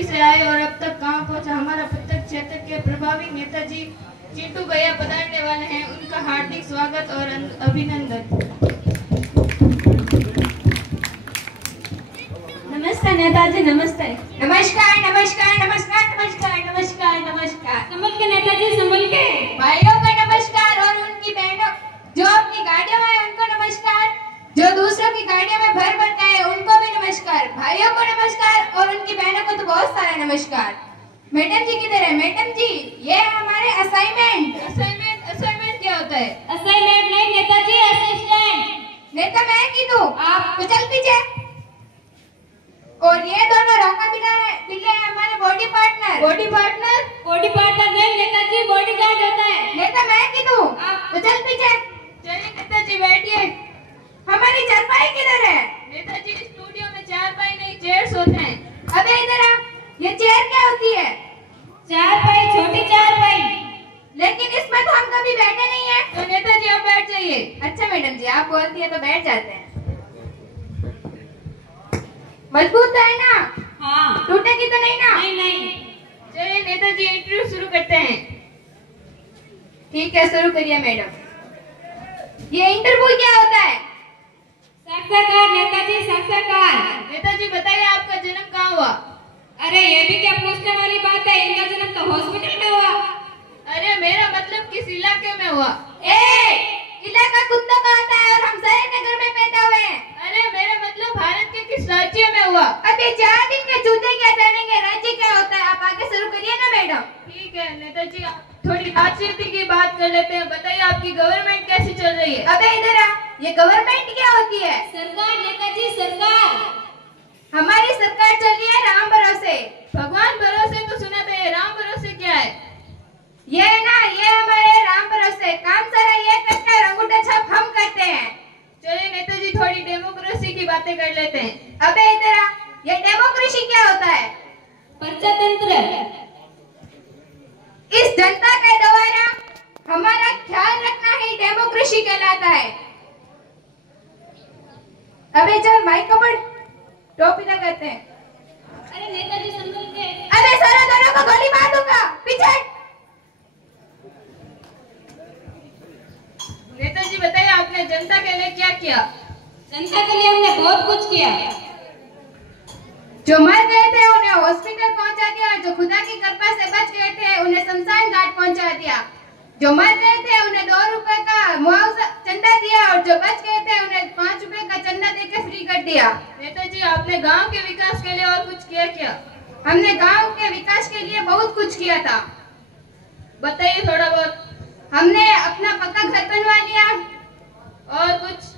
दिल्ली से आए और अब तक कहाँ पहुँचा। हमारा प्रत्येक क्षेत्र के प्रभावी नेताजी चिंटू भैया पधारने वाले हैं। उनका हार्दिक स्वागत और अभिनंदन। नमस्ते नेताजी, नमस्ते। नमस्कार नमस्कार नमस्कार नमस्कार नमस्कार नमस्कार। संभल के नेताजी, संभल के। भाइयों का नमस्कार और उनकी बहनों जो अपनी गाड़ियों में है उनको नमस्कार, जो दूसरों की गाड़ियों में भर भर के आए उनको भी नमस्कार। भाइयों को नमस्कार और उनकी बहनों को तो बहुत सारा नमस्कार। मैडम जी किधर है? मैडम जी, ये है हमारे असाइनमेंट। असाइनमेंट क्या होता है? असाइनमेंट नहीं नेताजी, असिस्टेंट। नेता मैं की दूं? आप तो चल पीछे। और ये दोनों रोका बिल्ले हैं हमारे body partner. Body partner? Body partner नहीं नेताजी, बॉडीगार्ड होता है। नेता मैं की दूं? आप तो चल पीछे। चलिए नेताजी बैठिए। हमारी चारपाई किधर है? नेताजी स्टूडियो में चारपाई नहीं चेयर्स होते हैं। अबे इधर आ, ये चेयर क्या होती है? चारपाई, छोटी चारपाई। लेकिन इसमें तो हम कभी बैठे नहीं है। तो नेताजी आप बैठ जाइए। अच्छा मैडम जी, आप बोलती है तो बैठ जाते हैं। मजबूत है ना? हाँ। टूटेगी तो नहीं ना? नहीं नहीं। चलिए नेताजी इंटरव्यू शुरू करते हैं। ठीक है, शुरू करिए मैडम। ये इंटरव्यू क्या होता है? साक्षात्कार नेताजी, साक्षात्कार। नेताजी बताइए आपका जन्म कहाँ हुआ? अरे ये भी क्या पूछने वाली बात है, इनका जन्म तो हॉस्पिटल में हुआ। अरे मेरा मतलब किस इलाके में हुआ? इलाका कुत्तों का होता है और हम शहर के घर में पैदा हुए हैं। अरे मेरा मतलब भारत के किस राज्य में हुआ? अब ये 4 दिन के जूते क्या जानेंगे, राज्य क्या होता है? आप आगे शुरू करिए ना मैडम। ठीक है नेताजी, थोड़ी राजनीति की बात कर लेते हैं। बताइए आपकी गवर्नमेंट कैसी चल रही है? अबे इधर आ, ये गवर्नमेंट क्या होती है? सरकार नेताजी, सरकार। हमारी सरकार चल रही है राम भरोसे। भगवान भरोसे तो सुना था, ये राम भरोसे क्या है? ये ना, ये हमारे राम भरोसे काम सारा ये करते हैं, अंगूठा छाप हम करते हैं। चलिए नेताजी थोड़ी डेमोक्रेसी की बातें कर लेते हैं। अबे इधर आ, ये डेमोक्रेसी क्या होता है? प्रजातंत्र। इस जनता के द्वारा हमारा ख्याल रखना ही डेमोक्रेसी कहलाता है। अबे चल माइक को पढ़, टोपी लगाते हैं। अरे नेताजी संभल के। अबे सारा दोनों को गोली मार दूंगा, पीछे। नेताजी बताइए आपने जनता के लिए क्या किया? जनता के लिए हमने बहुत कुछ किया। जो मर गए थे उन्हें हॉस्पिटल पहुंचा दिया, जो खुदा की कृपा से बच गए थे उन्हें शमशान घाट पहुंचा दिया, जो मर गए थे उन्हें 2 रुपए का मुआवजा चंदा दिया और जो बच गए थे उन्हें 5 रुपए का चंदा देकर फ्री कर दिया। नेताजी आपने गांव के विकास के लिए और कुछ किया क्या? हमने गांव के विकास के लिए बहुत कुछ किया था। बताइए थोड़ा बहुत। हमने अपना पक्का घर बनवा लिया और कुछ?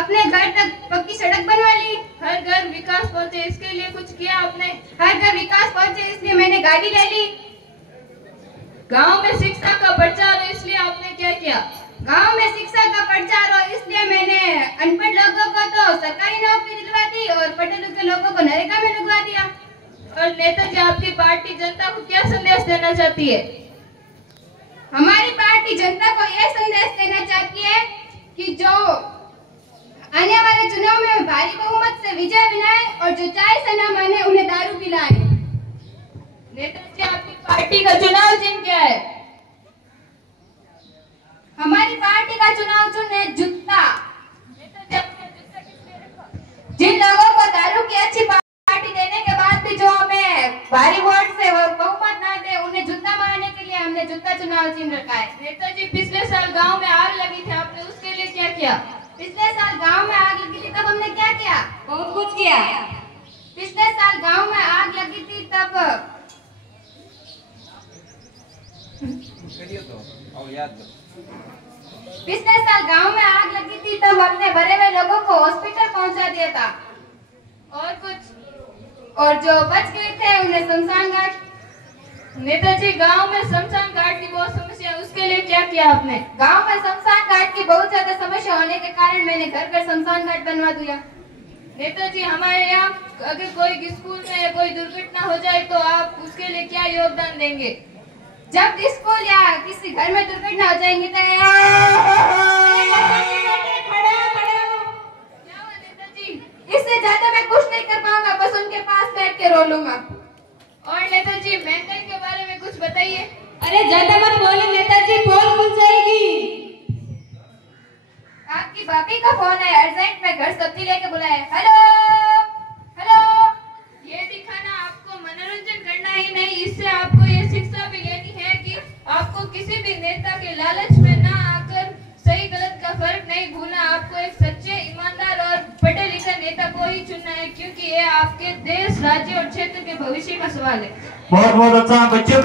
अपने घर तक पक्की सड़क बनवा ली। हर घर विकास पहुंचे इसके लिए कुछ किया आपने? हर घर विकास पहुंचे इसलिए मैंने गाड़ी ले ली। गांव में शिक्षा का प्रचार हो इसलिए आपने क्या किया? गांव में शिक्षा का प्रचार हो इसलिए मैंने अनपढ़ लोगों को तो सरकारी नौकरी दिलवा दी और पढ़े लिखे लोगों को नरेगा में लगवा दिया। और नेताजी आपकी पार्टी जनता को क्या संदेश देना चाहती है? हमारी पार्टी जनता को यह संदेश देना चाहती है कि जो आने वाले चुनाव में भारी बहुमत से विजय दिलाए और जो चाय से न माने उन्हें दारू पिलाए। नेताजी आपकी पार्टी का चुनाव चिन्ह क्या है? हमारी पार्टी का चुनाव चिन्ह है जूता। नेताजी आपने जूता किस लिए रखा? जिन लोगों को दारू की अच्छी पार्टी देने के बाद भी जो हमें भारी वोट से बहुमत ना दे उन्हें जूता मारने के लिए हमने जूता चुनाव चिन्ह रखा है। नेताजी पिछले साल गांव में आग लगी थी, आपने उसके लिए क्या किया? पिछले साल गांव में आग लगी थी तब हमने क्या किया? बहुत कुछ किया। पिछले साल गांव में आग लगी थी तब पिछले साल गांव में आग लगी थी तब हमने भरे हुए लोगों को हॉस्पिटल पहुंचा दिया था। और कुछ? और जो बच गए थे उन्हें शमशान घाट। नेताजी गांव में शमशान घाट की बहुत समस्या है, उसके लिए क्या किया आपने? गांव में शमशान घाट की बहुत ज्यादा समस्या होने के कारण मैंने घर घर शमशान घाट बनवा दिया। नेताजी हमारे यहाँ अगर कोई स्कूल में कोई दुर्घटना हो जाए तो आप उसके लिए क्या योगदान देंगे? जब स्कूल या किसी घर में दुर्घटना हो जाएंगी तो नेताजी इससे ज्यादा मैं कुछ नहीं कर पाऊंगा, बस उनके पास बैठ के रो लूंगा। और नेताजी महंगाई के बारे में कुछ बताइए। अरे ज्यादा मत बोले नेताजी, पोल खुल जाएगी। आपकी भाभी का फोन है, अर्जेंट में घर सब्जी लेके बुलाए। Hello hello. ये दिखाना आपको मनोरंजन करना ही नहीं, इससे आपको ये शिक्षा भी लेनी है कि आपको किसी भी नेता के लालच में ना आकर सही गलत का फर्क नहीं भूलना। आपको एक सच्चे, ईमानदार और पढ़े लिखे नेता को ही चुनना है, क्योंकि ये आपके देश, राज्य और क्षेत्र के भविष्य का सवाल है। बहुत बहुत अच्छा बच्चों।